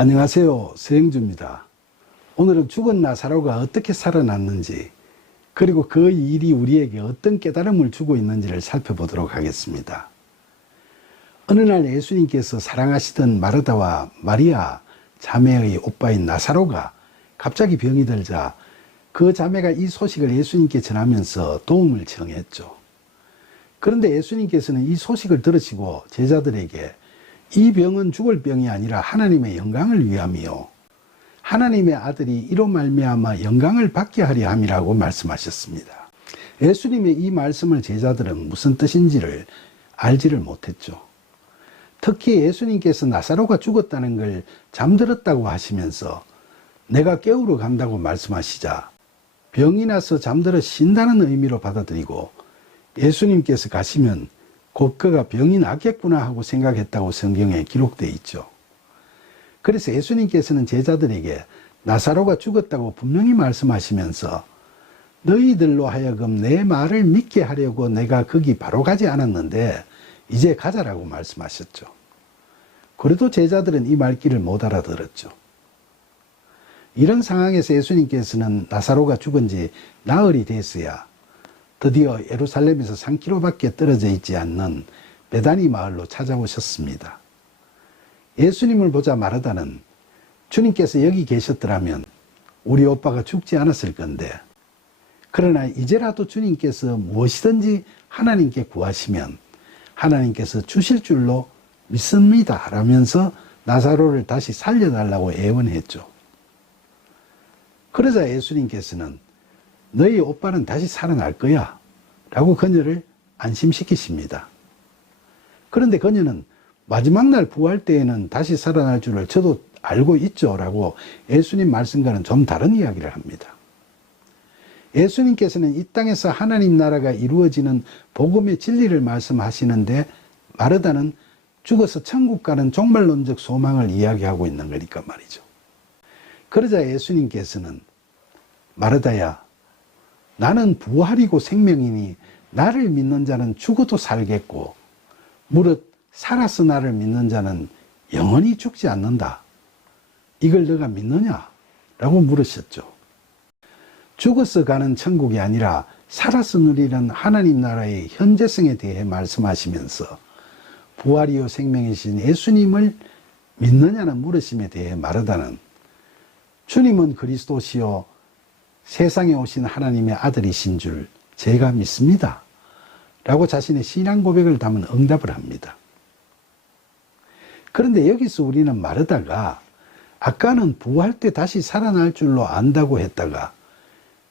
안녕하세요. 서영주입니다. 오늘은 죽은 나사로가 어떻게 살아났는지, 그리고 그 일이 우리에게 어떤 깨달음을 주고 있는지를 살펴보도록 하겠습니다. 어느 날 예수님께서 사랑하시던 마르다와 마리아 자매의 오빠인 나사로가 갑자기 병이 들자 그 자매가 이 소식을 예수님께 전하면서 도움을 청했죠. 그런데 예수님께서는 이 소식을 들으시고 제자들에게 이 병은 죽을 병이 아니라 하나님의 영광을 위함이요 하나님의 아들이 이로 말미암아 영광을 받게 하려 함이라고 말씀하셨습니다. 예수님의 이 말씀을 제자들은 무슨 뜻인지를 알지를 못했죠. 특히 예수님께서 나사로가 죽었다는 걸 잠들었다고 하시면서 내가 깨우러 간다고 말씀하시자 병이 나서 잠들어 쉰다는 의미로 받아들이고 예수님께서 가시면 곧 그가 병이 낫겠구나 하고 생각했다고 성경에 기록되어 있죠. 그래서 예수님께서는 제자들에게 나사로가 죽었다고 분명히 말씀하시면서 너희들로 하여금 내 말을 믿게 하려고 내가 거기 바로 가지 않았는데 이제 가자라고 말씀하셨죠. 그래도 제자들은 이 말귀를 못 알아들었죠. 이런 상황에서 예수님께서는 나사로가 죽은 지 나흘이 됐어야 드디어 예루살렘에서 3km밖에 떨어져 있지 않는 베다니 마을로 찾아오셨습니다. 예수님을 보자 마르다는 주님께서 여기 계셨더라면 우리 오빠가 죽지 않았을 건데, 그러나 이제라도 주님께서 무엇이든지 하나님께 구하시면 하나님께서 주실 줄로 믿습니다 라면서 나사로를 다시 살려달라고 애원했죠. 그러자 예수님께서는 너희 오빠는 다시 살아날 거야 라고 그녀를 안심시키십니다. 그런데 그녀는 마지막 날 부활 때에는 다시 살아날 줄을 저도 알고 있죠 라고 예수님 말씀과는 좀 다른 이야기를 합니다. 예수님께서는 이 땅에서 하나님 나라가 이루어지는 복음의 진리를 말씀하시는데 마르다는 죽어서 천국 가는 종말론적 소망을 이야기하고 있는 거니까 말이죠. 그러자 예수님께서는 마르다야, 나는 부활이고 생명이니 나를 믿는 자는 죽어도 살겠고 무릇 살아서 나를 믿는 자는 영원히 죽지 않는다. 이걸 너가 믿느냐? 라고 물으셨죠. 죽어서 가는 천국이 아니라 살아서 누리는 하나님 나라의 현재성에 대해 말씀하시면서 부활이요 생명이신 예수님을 믿느냐는 물으심에 대해 마르다는 주님은 그리스도시요 세상에 오신 하나님의 아들이신 줄 제가 믿습니다 라고 자신의 신앙 고백을 담은 응답을 합니다. 그런데 여기서 우리는 마르다가 아까는 부활 때 다시 살아날 줄로 안다고 했다가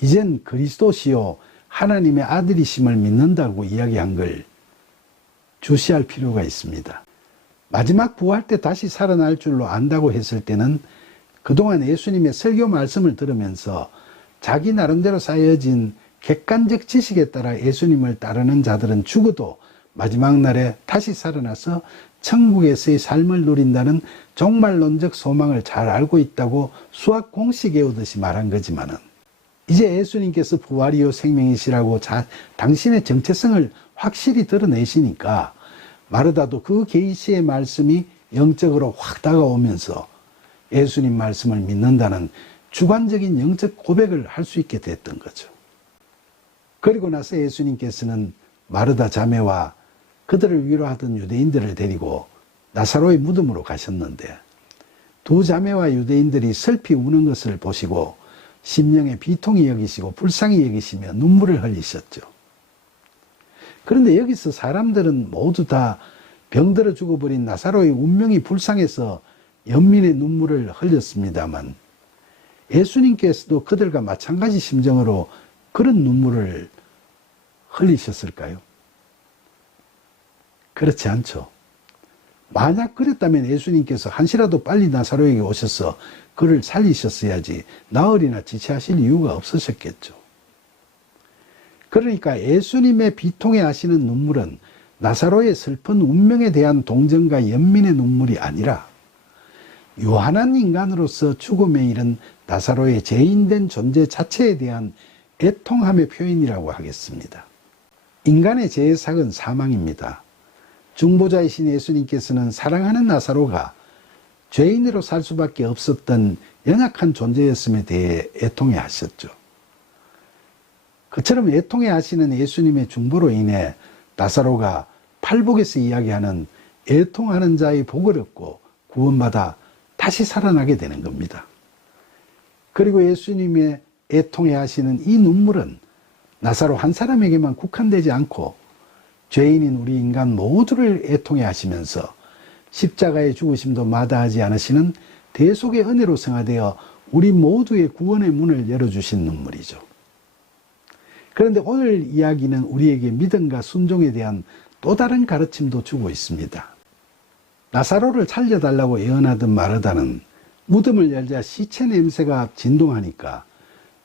이젠 그리스도시요 하나님의 아들이심을 믿는다고 이야기한 걸 주시할 필요가 있습니다. 마지막 부활 때 다시 살아날 줄로 안다고 했을 때는 그동안 예수님의 설교 말씀을 들으면서 자기 나름대로 쌓여진 객관적 지식에 따라 예수님을 따르는 자들은 죽어도 마지막 날에 다시 살아나서 천국에서의 삶을 누린다는 종말론적 소망을 잘 알고 있다고 수학 공식 외우듯이 말한 거지만은 이제 예수님께서 부활이요 생명이시라고 당신의 정체성을 확실히 드러내시니까 마르다도 그 계시의 말씀이 영적으로 확 다가오면서 예수님 말씀을 믿는다는 주관적인 영적 고백을 할 수 있게 됐던 거죠. 그리고 나서 예수님께서는 마르다 자매와 그들을 위로하던 유대인들을 데리고 나사로의 무덤으로 가셨는데 두 자매와 유대인들이 슬피 우는 것을 보시고 심령에 비통히 여기시고 불쌍히 여기시며 눈물을 흘리셨죠. 그런데 여기서 사람들은 모두 다 병들어 죽어버린 나사로의 운명이 불쌍해서 연민의 눈물을 흘렸습니다만 예수님께서도 그들과 마찬가지 심정으로 그런 눈물을 흘리셨을까요? 그렇지 않죠. 만약 그랬다면 예수님께서 한시라도 빨리 나사로에게 오셔서 그를 살리셨어야지 나흘이나 지체하실 이유가 없으셨겠죠. 그러니까 예수님의 비통해 하시는 눈물은 나사로의 슬픈 운명에 대한 동정과 연민의 눈물이 아니라 유한한 인간으로서 죽음에 이른 나사로의 죄인된 존재 자체에 대한 애통함의 표현이라고 하겠습니다. 인간의 죄의 삭은 사망입니다. 중보자이신 예수님께서는 사랑하는 나사로가 죄인으로 살 수밖에 없었던 연약한 존재였음에 대해 애통해 하셨죠. 그처럼 애통해 하시는 예수님의 중보로 인해 나사로가 팔복에서 이야기하는 애통하는 자의 복을 얻고 구원받아 다시 살아나게 되는 겁니다. 그리고 예수님의 애통해 하시는 이 눈물은 나사로 한 사람에게만 국한되지 않고 죄인인 우리 인간 모두를 애통해 하시면서 십자가의 죽으심도 마다하지 않으시는 대속의 은혜로 승화되어 우리 모두의 구원의 문을 열어주신 눈물이죠. 그런데 오늘 이야기는 우리에게 믿음과 순종에 대한 또 다른 가르침도 주고 있습니다. 나사로를 살려달라고 예언하던 마르다는 무덤을 열자 시체 냄새가 진동하니까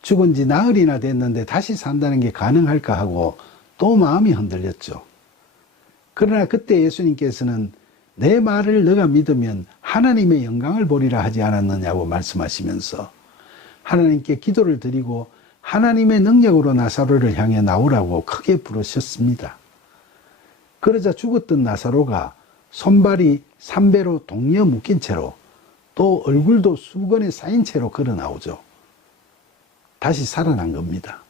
죽은 지 나흘이나 됐는데 다시 산다는 게 가능할까 하고 또 마음이 흔들렸죠. 그러나 그때 예수님께서는 내 말을 너가 믿으면 하나님의 영광을 보리라 하지 않았느냐고 말씀하시면서 하나님께 기도를 드리고 하나님의 능력으로 나사로를 향해 나오라고 크게 부르셨습니다. 그러자 죽었던 나사로가 손발이 삼배로 동려 묶인 채로 또 얼굴도 수건에 쌓인 채로 걸어 나오죠. 다시 살아난 겁니다.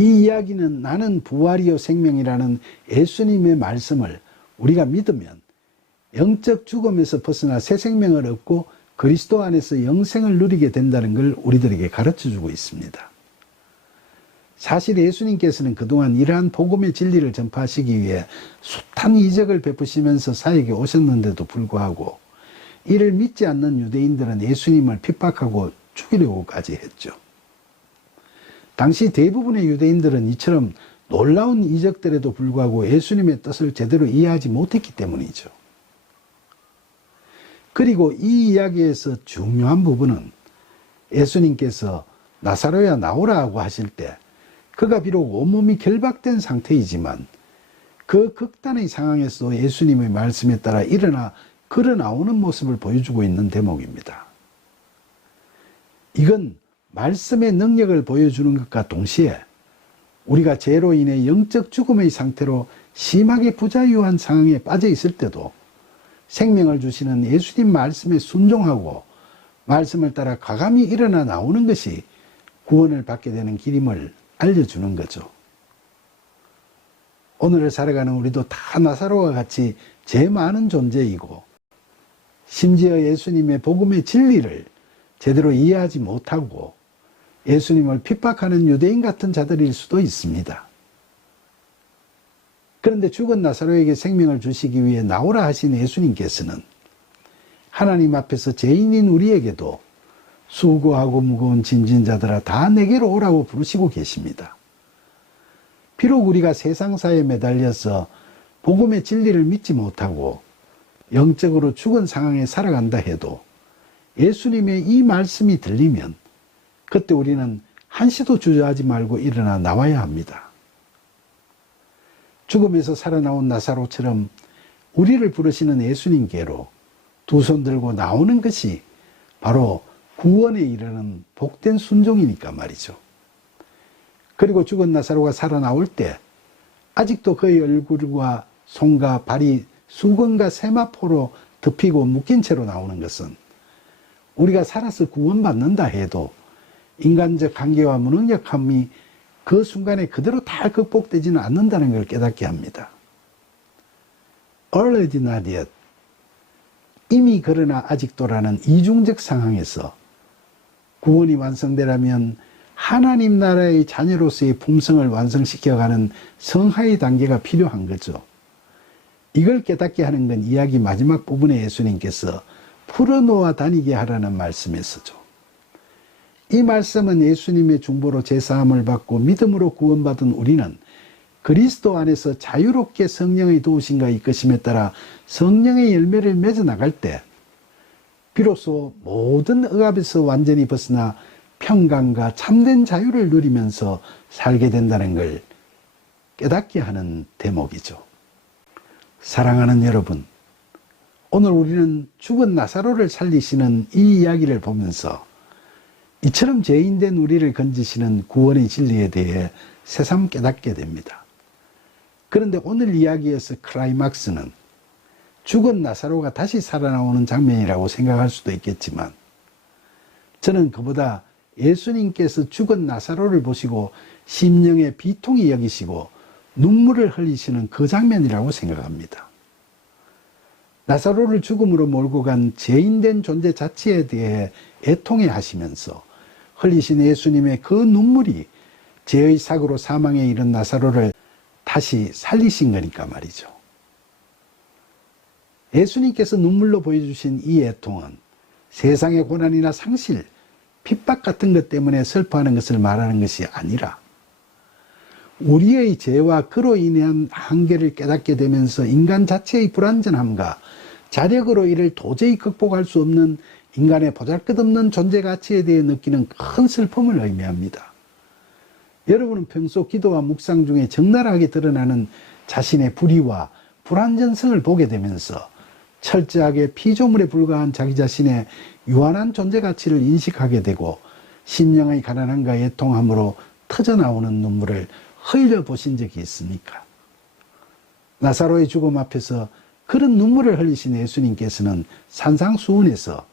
이 이야기는 나는 부활이요 생명이라는 예수님의 말씀을 우리가 믿으면 영적 죽음에서 벗어나 새 생명을 얻고 그리스도 안에서 영생을 누리게 된다는 걸 우리들에게 가르쳐주고 있습니다. 사실 예수님께서는 그동안 이러한 복음의 진리를 전파하시기 위해 숱한 이적을 베푸시면서 사역에 오셨는데도 불구하고 이를 믿지 않는 유대인들은 예수님을 핍박하고 죽이려고까지 했죠. 당시 대부분의 유대인들은 이처럼 놀라운 이적들에도 불구하고 예수님의 뜻을 제대로 이해하지 못했기 때문이죠. 그리고 이 이야기에서 중요한 부분은 예수님께서 나사로야 나오라고 하실 때 그가 비록 온몸이 결박된 상태이지만 그 극단의 상황에서 예수님의 말씀에 따라 일어나 걸어 나오는 모습을 보여주고 있는 대목입니다. 이건 말씀의 능력을 보여주는 것과 동시에 우리가 죄로 인해 영적 죽음의 상태로 심하게 부자유한 상황에 빠져 있을 때도 생명을 주시는 예수님 말씀에 순종하고 말씀을 따라 과감히 일어나 나오는 것이 구원을 받게 되는 길임을 알려주는 거죠. 오늘을 살아가는 우리도 다 나사로와 같이 죄 많은 존재이고 심지어 예수님의 복음의 진리를 제대로 이해하지 못하고 예수님을 핍박하는 유대인 같은 자들일 수도 있습니다. 그런데 죽은 나사로에게 생명을 주시기 위해 나오라 하신 예수님께서는 하나님 앞에서 죄인인 우리에게도 수고하고 무거운 짐진 자들아 다 내게로 오라고 부르시고 계십니다. 비록 우리가 세상사에 매달려서 복음의 진리를 믿지 못하고 영적으로 죽은 상황에 살아간다 해도 예수님의 이 말씀이 들리면 그때 우리는 한시도 주저하지 말고 일어나 나와야 합니다. 죽음에서 살아나온 나사로처럼 우리를 부르시는 예수님께로 두 손 들고 나오는 것이 바로 구원에 이르는 복된 순종이니까 말이죠. 그리고 죽은 나사로가 살아나올 때 아직도 그의 얼굴과 손과 발이 수건과 세마포로 덮이고 묶인 채로 나오는 것은 우리가 살아서 구원받는다 해도 인간적 한계와 무능력함이 그 순간에 그대로 다 극복되지는 않는다는 걸 깨닫게 합니다. already not yet. 이미 그러나 아직도라는 이중적 상황에서 구원이 완성되려면 하나님 나라의 자녀로서의 품성을 완성시켜가는 성화의 단계가 필요한 거죠. 이걸 깨닫게 하는 건 이야기 마지막 부분에 예수님께서 풀어놓아 다니게 하라는 말씀에서죠. 이 말씀은 예수님의 중보로 제사함을 받고 믿음으로 구원받은 우리는 그리스도 안에서 자유롭게 성령의 도우심과 이끄심에 따라 성령의 열매를 맺어 나갈 때 비로소 모든 억압에서 완전히 벗어나 평강과 참된 자유를 누리면서 살게 된다는 걸 깨닫게 하는 대목이죠. 사랑하는 여러분, 오늘 우리는 죽은 나사로를 살리시는 이 이야기를 보면서 이처럼 죄인된 우리를 건지시는 구원의 진리에 대해 새삼 깨닫게 됩니다. 그런데 오늘 이야기에서 클라이막스는 죽은 나사로가 다시 살아나오는 장면이라고 생각할 수도 있겠지만 저는 그보다 예수님께서 죽은 나사로를 보시고 심령의 비통이 여기시고 눈물을 흘리시는 그 장면이라고 생각합니다. 나사로를 죽음으로 몰고 간 죄인된 존재 자체에 대해 애통해 하시면서 흘리신 예수님의 그 눈물이 죄의 사고로 사망에 이른 나사로를 다시 살리신 거니까 말이죠. 예수님께서 눈물로 보여주신 이 애통은 세상의 고난이나 상실, 핍박 같은 것 때문에 슬퍼하는 것을 말하는 것이 아니라 우리의 죄와 그로 인한 한계를 깨닫게 되면서 인간 자체의 불완전함과 자력으로 이를 도저히 극복할 수 없는 인간의 보잘것없는 존재 가치에 대해 느끼는 큰 슬픔을 의미합니다. 여러분은 평소 기도와 묵상 중에 적나라하게 드러나는 자신의 불의와 불완전성을 보게 되면서 철저하게 피조물에 불과한 자기 자신의 유한한 존재 가치를 인식하게 되고 심령의 가난함과 애통함으로 터져나오는 눈물을 흘려보신 적이 있습니까? 나사로의 죽음 앞에서 그런 눈물을 흘리신 예수님께서는 산상수훈에서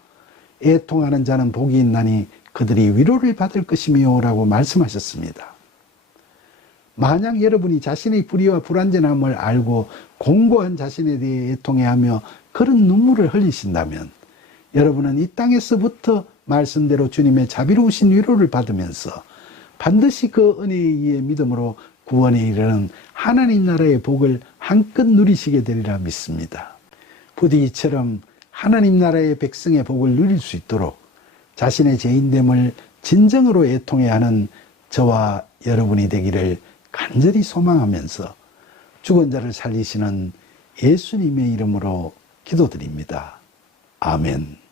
애통하는 자는 복이 있나니 그들이 위로를 받을 것이며 라고 말씀하셨습니다. 만약 여러분이 자신의 불의와 불완전함을 알고 공고한 자신에 대해 애통해하며 그런 눈물을 흘리신다면 여러분은 이 땅에서부터 말씀대로 주님의 자비로우신 위로를 받으면서 반드시 그 은혜에 의해 믿음으로 구원에 이르는 하나님 나라의 복을 한껏 누리시게 되리라 믿습니다. 부디 이처럼 하나님 나라의 백성의 복을 누릴 수 있도록 자신의 죄인됨을 진정으로 애통해 하는 저와 여러분이 되기를 간절히 소망하면서 죽은 자를 살리시는 예수님의 이름으로 기도드립니다. 아멘.